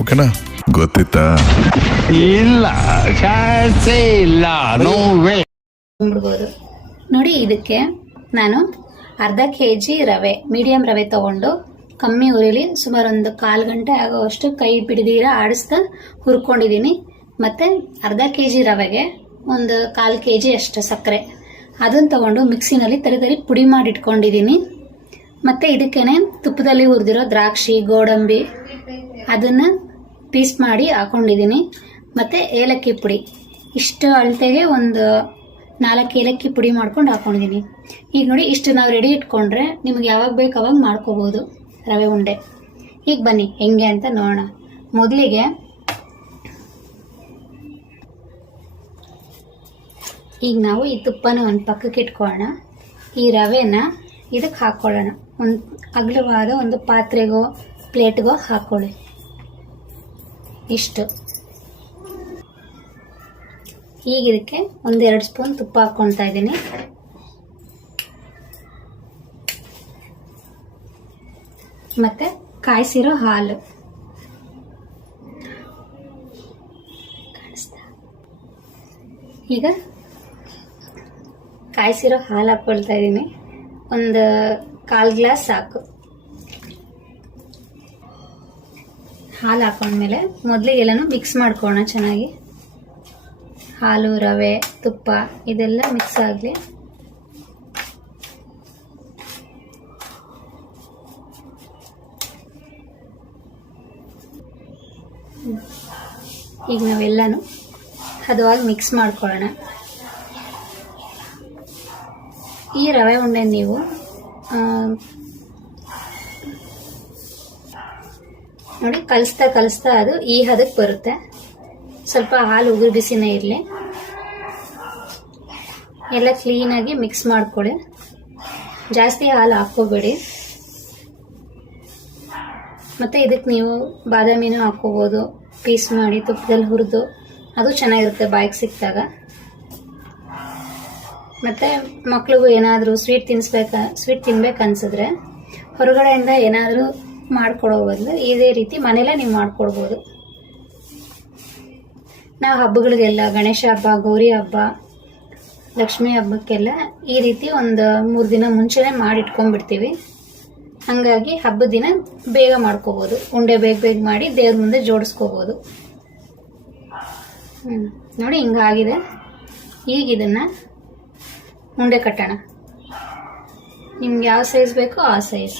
ಓಕೆನಾ? ಗೊತ್ತಿತ್ತಾ? ಇಲ್ಲ, ಚಾನ್ಸೇ ಇಲ್ಲ, ನೋ ವೇ. ಬಿಡ್ಬೋದು ನೋಡಿ. ಇದಕ್ಕೆ ನಾನು ಅರ್ಧ kg ರವೆ, ಮೀಡಿಯಂ ರವೆ ತಗೊಂಡು ಕಮ್ಮಿ ಉರಿಲಿ ಸುಮಾರು ಒಂದು 1/4 ಗಂಟೆ ಆಗೋವಷ್ಟು ಕೈ ಬಿಡದಿರ ಆಡಿಸ್ತಾ ಹುರ್ಕೊಂಡಿದ್ದೀನಿ. ಮತ್ತೆ ಅರ್ಧ kg ರವೆಗೆ ಒಂದು 1/4 kg ಅಷ್ಟು ಸಕ್ಕರೆ, ಅದನ್ನು ತಗೊಂಡು ಮಿಕ್ಸಿನಲ್ಲಿ ತರಿ ಪುಡಿ ಮಾಡಿ ಇಟ್ಕೊಂಡಿದ್ದೀನಿ. ಮತ್ತೆ ಇದಕ್ಕೇನೆ ತುಪ್ಪದಲ್ಲಿ ಹುರಿದಿರೋ ದ್ರಾಕ್ಷಿ, ಗೋಡಂಬಿ ಅದನ್ನ ಪೀಸ್ ಮಾಡಿ ಹಾಕೊಂಡಿದ್ದೀನಿ. ಮತ್ತೆ ಏಲಕ್ಕಿ ಪುಡಿ, ಇಷ್ಟು ಅಳತೆಗೆ ಒಂದು 4 ಏಲಕ್ಕಿ ಪುಡಿ ಮಾಡ್ಕೊಂಡು ಹಾಕೊಂಡಿದ್ದೀನಿ. ಈಗ ನೋಡಿ, ಇಷ್ಟು ನಾವು ರೆಡಿ ಇಟ್ಕೊಂಡ್ರೆ ನಿಮ್ಗೆ ಯಾವಾಗ ಬೇಕು ಅವಾಗ ಮಾಡ್ಕೋಬಹುದು ರವೆ ಉಂಡೆ. ಈಗ ಬನ್ನಿ ಹೆಂಗೆ ಅಂತ ನೋಡೋಣ. ಮೊದಲಿಗೆ ಈಗ ನಾವು ಈ ತುಪ್ಪನ ಒಂದು ಪಕ್ಕಕ್ಕೆ ಇಟ್ಕೊಳ್ಳೋಣ. ಈ ರವೆನ ಇದಕ್ಕೆ ಹಾಕ್ಕೊಳ್ಳೋಣ. ಒಂದು ಅಗಲವಾದ ಒಂದು ಪಾತ್ರೆಗೋ ಪ್ಲೇಟ್ಗೋ ಹಾಕ್ಕೊಳ್ಳಿ. ಇಷ್ಟು. ಈಗ ಇದಕ್ಕೆ 1-2 ಸ್ಪೂನ್ ತುಪ್ಪ ಹಾಕ್ಕೊಳ್ತಾ ಇದ್ದೀನಿ. ಮತ್ತೆ ಕಾಯಿಸಿರೋ ಹಾಲು, ಈಗ ಕಾಯಿಸಿರೋ ಹಾಲು ಹಾಕ್ಕೊಳ್ತಾ ಇದ್ದೀನಿ. ಒಂದು 1/4 ಗ್ಲಾಸ್ ಸಾಕು. ಹಾಲು ಹಾಕೊಂಡ್ಮೇಲೆ ಮೊದಲಿಗೆಲ್ಲನೂ ಮಿಕ್ಸ್ ಮಾಡ್ಕೊಳ್ಳೋಣ ಚೆನ್ನಾಗಿ. ಹಾಲು, ರವೆ, ತುಪ್ಪ ಇದೆಲ್ಲ ಮಿಕ್ಸ್ ಆಗಲಿ. ಈಗ ನಾವೆಲ್ಲನೂ ಹದವಾಗಿ ಮಿಕ್ಸ್ ಮಾಡ್ಕೊಳ್ಳೋಣ. ಈ ರವೆ ಉಂಡೆ ನೀವು ನೋಡಿ ಕಲಿಸ್ತಾ ಅದು ಈ ಹದಕ್ಕೆ ಬರುತ್ತೆ. ಸ್ವಲ್ಪ ಹಾಲು ಉಗುರು ಬಿಸಿನೇ ಇರಲಿ. ಎಲ್ಲ ಕ್ಲೀನಾಗಿ ಮಿಕ್ಸ್ ಮಾಡ್ಕೊಳ್ಳಿ. ಜಾಸ್ತಿ ಹಾಲು ಹಾಕ್ಕೋಬೇಡಿ. ಮತ್ತು ಇದಕ್ಕೆ ನೀವು ಬಾದಾಮಿನೂ ಹಾಕ್ಕೋಬೋದು, ಪೀಸ್ ಮಾಡಿ ತುಪ್ಪದಲ್ಲಿ ಹುರಿದು, ಅದು ಚೆನ್ನಾಗಿರುತ್ತೆ ಬಾಯಿಗೆ ಸಿಕ್ಕಿದಾಗ. ಮತ್ತು ಮಕ್ಳಿಗೂ ಏನಾದರೂ ಸ್ವೀಟ್ ತಿನ್ಬೇಕನ್ಸಿದ್ರೆ ಹೊರಗಡೆಯಿಂದ ಏನಾದರೂ ಮಾಡಿಕೊಡೋ ಬದಲು ಇದೇ ರೀತಿ ಮನೇಲೇ ನೀವು ಮಾಡಿಕೊಡ್ಬೋದು. ನಾವು ಹಬ್ಬಗಳಿಗೆಲ್ಲ, ಗಣೇಶ ಹಬ್ಬ, ಗೌರಿ ಹಬ್ಬ, ಲಕ್ಷ್ಮೀ ಹಬ್ಬಕ್ಕೆಲ್ಲ ಈ ರೀತಿ ಒಂದು 3 ದಿನ ಮುಂಚೆನೇ ಮಾಡಿಟ್ಕೊಂಡ್ಬಿಡ್ತೀವಿ. ಹಾಗಾಗಿ ಹಬ್ಬದ ದಿನ ಬೇಗ ಮಾಡ್ಕೋಬೋದು. ಉಂಡೆ ಬೇಗ ಮಾಡಿ ದೇವ್ರ ಮುಂದೆ ಜೋಡಿಸ್ಕೋಬೋದು. ನೋಡಿ ಹಿಂಗಾಗಿದೆ. ಈಗ ಇದನ್ನು ಉಂಡೆ ಕಟ್ಟೋಣ. ನಿಮ್ಗೆ ಯಾವ ಸೈಜ್ ಬೇಕೋ ಆ ಸೈಜ್.